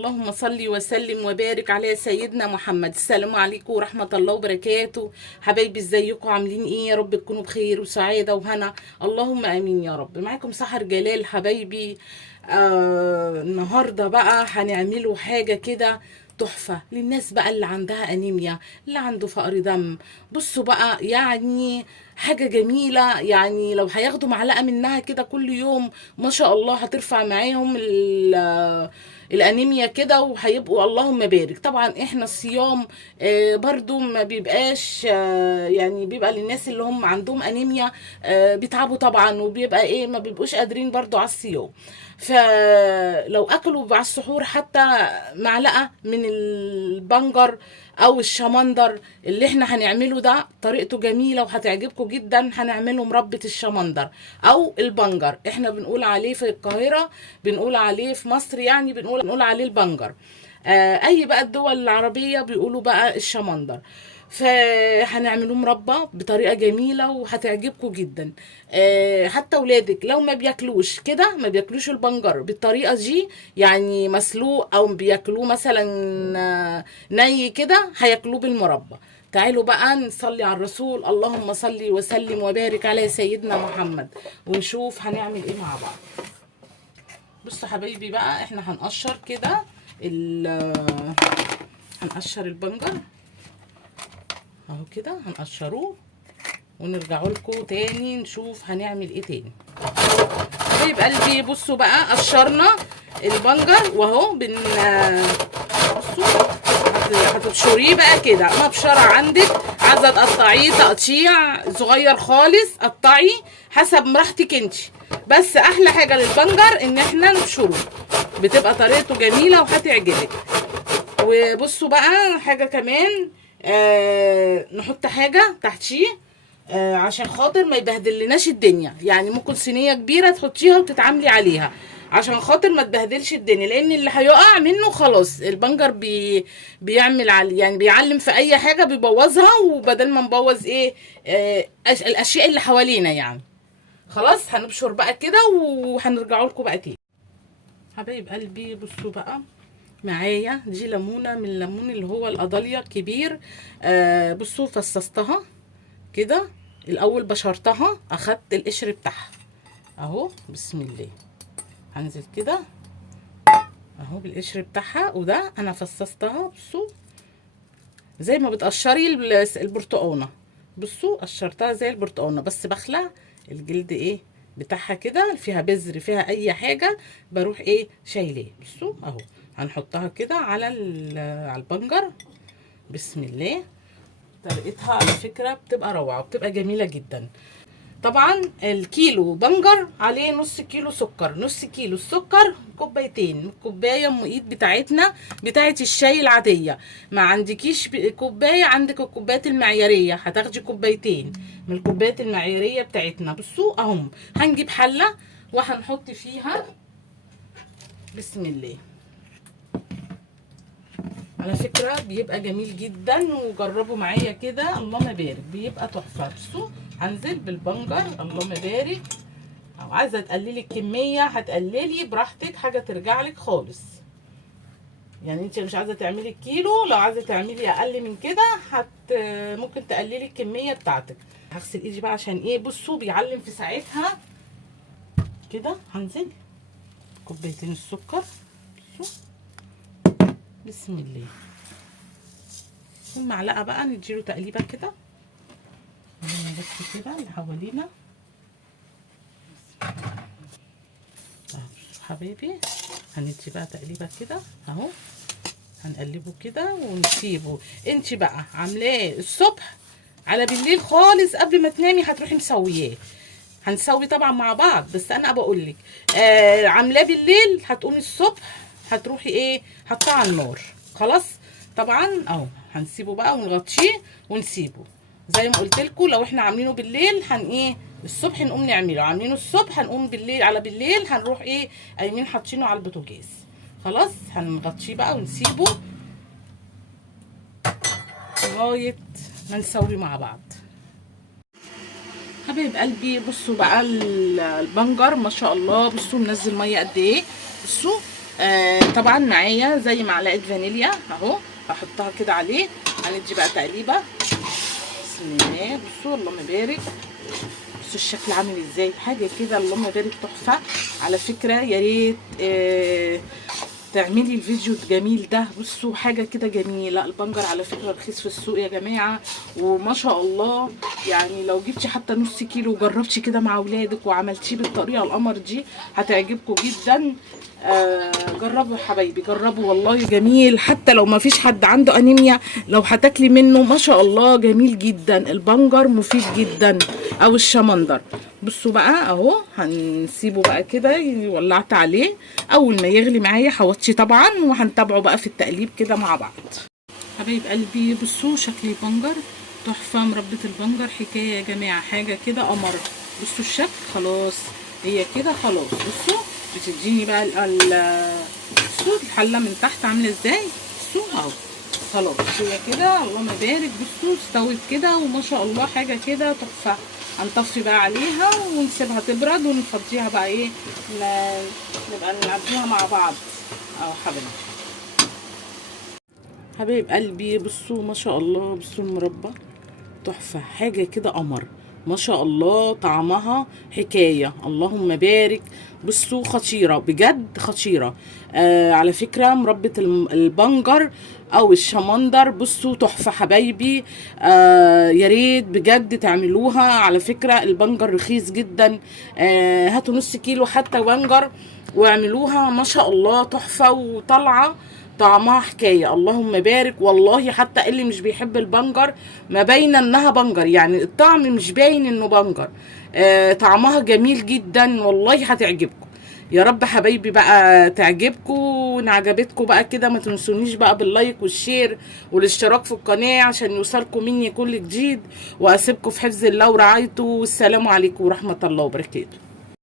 اللهم صل وسلم وبارك على سيدنا محمد. السلام عليكم ورحمة الله وبركاته. حبايبي ازيكم عاملين ايه؟ يا رب تكونوا بخير وسعادة وهنا، اللهم امين يا رب. معاكم سحر جلال حبايبي. النهاردة بقى هنعملوا حاجة كده تحفة للناس بقى اللي عندها أنيميا، اللي عنده فقر دم. بصوا بقى، يعني حاجة جميلة، يعني لو هياخدوا معلقة منها كده كل يوم ما شاء الله هترفع معاهم الأنيميا كده، وهيبقوا اللهم بارك. طبعا احنا الصيام برضو ما بيبقاش يعني بيبقى للناس اللي هم عندهم أنيميا بيتعبوا طبعا، وبيبقى ايه ما بيبقوش قادرين برضو على الصيام. فلو اكلوا على السحور حتى معلقه من البنجر او الشمندر اللي احنا هنعمله ده، طريقته جميله وهتعجبكم جدا. هنعمله مربى الشمندر او البنجر، احنا بنقول عليه في القاهره، بنقول عليه في مصر يعني بنقول عليه البنجر. اي بقى الدول العربيه بيقولوا بقى الشمندر. فهنعمله مربى بطريقه جميله وهتعجبكم جدا. حتى ولادك لو ما بياكلوش كده، ما بياكلوش البنجر بالطريقه دي، يعني مسلوق او بياكلوه مثلا ني كده، هياكلوه بالمربى. تعالوا بقى نصلي على الرسول، اللهم صل وسلم وبارك على سيدنا محمد، ونشوف هنعمل ايه مع بعض. بصوا حبايبي بقى، احنا هنقشر كده هنقشر البنجر اهو كده، هنقشروه ونرجعوا لكم تاني نشوف هنعمل ايه تاني. حبايب قلبي بصوا بقى، قشرنا البنجر واهو بصوا هتبشريه بقى كده مبشره عندك، عايزه تقطعيه تقطيع صغير خالص قطعي حسب راحتك انت، بس احلى حاجه للبنجر ان احنا نبشره، بتبقى طريقته جميله وهتعجبك. وبصوا بقى حاجه كمان، نحط حاجه تحتيه عشان خاطر ما يبهدلناش الدنيا. يعني ممكن صينيه كبيره تحطيها وتتعاملي عليها عشان خاطر ما تبهدلش الدنيا، لان اللي هيقع منه خلاص البنجر بيعمل يعني بيعلم في اي حاجه بيبوظها، وبدل ما نبوظ ايه الاشياء اللي حوالينا يعني. خلاص هنبشر بقى كده وهنرجعوا لكم بقى تاني. حبايب قلبي بصوا بقى، معايا دي ليمونه من الليمون اللي هو القضاليا الكبير. بصوا فصصتها كده الاول، بشرتها اخدت القشر بتاعها اهو، بسم الله هنزل كده اهو بالقشر بتاعها، وده انا فصصتها. بصوا زي ما بتقشري البرتقانه، بصوا قشرتها زي البرتقانه، بس بخلع الجلد ايه بتاعها كده، فيها بذر فيها اي حاجه بروح ايه شايلاه. بصوا اهو هنحطها كده على البنجر، بسم الله. طريقتها على فكره بتبقى روعه وبتبقى جميله جدا. طبعا الكيلو بنجر عليه نص كيلو سكر، نص كيلو السكر كوبايتين، الكوبايه ام ايد بتاعتنا بتاعه الشاي العاديه. ما عندكيش كوبايه، عندك الكوبايات المعياريه، هتاخدي كوبايتين من الكوبايات المعياريه بتاعتنا. بصوا اهم، هنجيب حله وهنحط فيها بسم الله. على فكره بيبقى جميل جدا، وجربوا معايا كده اللهم بارك، بيبقى تحفه. بصوا هنزل بالبنجر اللهم بارك، او عايزه تقللي الكميه هتقللي براحتك، حاجه ترجع لك خالص. يعني انت مش عايزه تعملي الكيلو، لو عايزه تعملي اقل من كده ممكن تقللي الكميه بتاعتك. هغسل ايدي بقى عشان ايه، بصوا بيعلم في ساعتها كده. هنزل كوبايتين السكر، بصوا بسم الله، المعلقه بقى نديله تقليبه كده بس كده اللي حوالينا حبايبي. هندي بقى تقليبه كده اهو، هنقلبه كده ونسيبه. انت بقى عاملاه الصبح على بالليل خالص قبل ما تنامي هتروحي مسوياه، هنسوي طبعا مع بعض، بس انا بقول لك عاملاه بالليل، هتقومي الصبح هتروحي ايه حطاه على النار. خلاص طبعا اهو هنسيبه بقى ونغطيه ونسيبه زي ما قلت لكم. لو احنا عاملينه بالليل ايه الصبح نقوم نعمله، عاملينه الصبح هنقوم بالليل، على بالليل هنروح ايه قايمين حاطينه على البوتاجاز. خلاص هنغطيه بقى ونسيبه لغايه ما نسوي مع بعض. حبايب قلبي بصوا بقى البنجر ما شاء الله، بصوا منزل ميه قد ايه، بصوا طبعا معايا زي معلقه فانيليا اهو، هحطها كده عليه. هندي بقى تقليبه. بسم الله. بصوا اللهم بارك، بصوا الشكل عامل ازاي، حاجه كده اللهم بارك تحفه. على فكره يا ريت تعملي الفيديو الجميل ده. بصوا حاجه كده جميله. البنجر على فكره رخيص في السوق يا جماعه، وما شاء الله يعني لو جبتي حتى نص كيلو وجربتي كده مع اولادك وعملتيه بالطريقه القمر دي هتعجبكم جدا. جربوا يا حبايبي، جربوا والله جميل. حتى لو ما فيش حد عنده انيميا، لو هتاكلي منه ما شاء الله جميل جدا. البنجر مفيد جدا او الشمندر. بصوا بقى اهو، هنسيبه بقى كده. ولعت عليه، اول ما يغلي معايا هوطي طبعا، وهنتابعه بقى في التقليب كده مع بعض. حبايب قلبي بصوا شكل البنجر تحفه. مربة البنجر حكايه يا جماعه، حاجه كده قمر. بصوا الشكل خلاص، هي كده خلاص. بصوا بتديني بقى بصوا الحله من تحت عامله ازاي. بصوا اهو خلاص هي كده اللهم بارك. بصوا استوت كده وما شاء الله حاجه كده تحفه. هنطفي بقى عليها ونسيبها تبرد ونفضيها بقى ايه، نبقى نعديها مع بعض اهو حبايبي. حبايب قلبي بصوا ما شاء الله، بصوا المربى تحفه، حاجه كده قمر ما شاء الله. طعمها حكايه اللهم بارك. بصوا خطيره بجد خطيره. على فكره مربة البنجر او الشمندر بصوا تحفه حبايبي. يا ريت بجد تعملوها. على فكره البنجر رخيص جدا. هاتوا نص كيلو حتى بنجر واعملوها ما شاء الله تحفه، وطالعه طعمها حكايه اللهم بارك. والله حتى اللي مش بيحب البنجر ما باينه انها بنجر، يعني الطعم مش باين انه بنجر. طعمها جميل جدا والله هتعجبكم. يا رب حبايبي بقى تعجبكم. وان عجبتكم بقى كده ما تنسونيش بقى باللايك والشير والاشتراك في القناه عشان يوصلكم مني كل جديد. واسيبكم في حفظ الله ورعايته، والسلام عليكم ورحمه الله وبركاته.